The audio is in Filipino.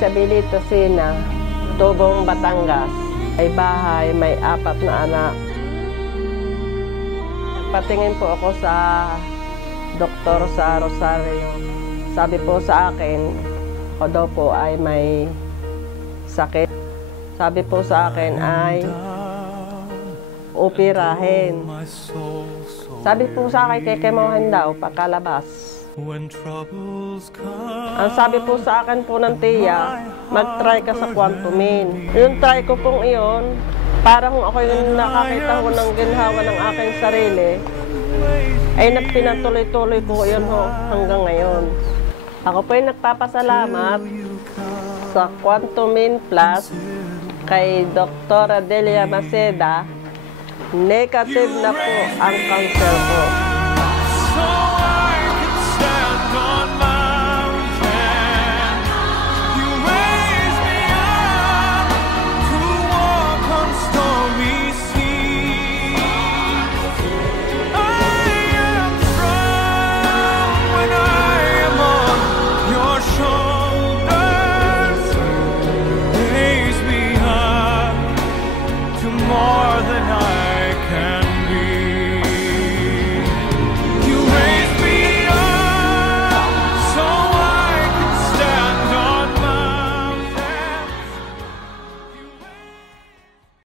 Isabelito Sina, Tubong, Batangas. May bahay, may 4 na anak. Patingin po ako sa doktor sa Rosario. Sabi po sa akin, ako daw po ay may sakit. Sabi po sa akin ay operahin. Sabi po sa akin, kekemohin daw pagkalabas. Ang sabi po sa akin po ng tiya, mag-try ka sa Quantumin. Yung try ko pong iyon, parang ako yung nakakita ko ng ginhawa ng aking sarili, ay pinatuloy-tuloy ko yun hanggang ngayon. Ako po ay nagpapasalamat sa Quantumin Plus kay Dr. Delia Maceda. Negative na po ang cancer ko. More than I can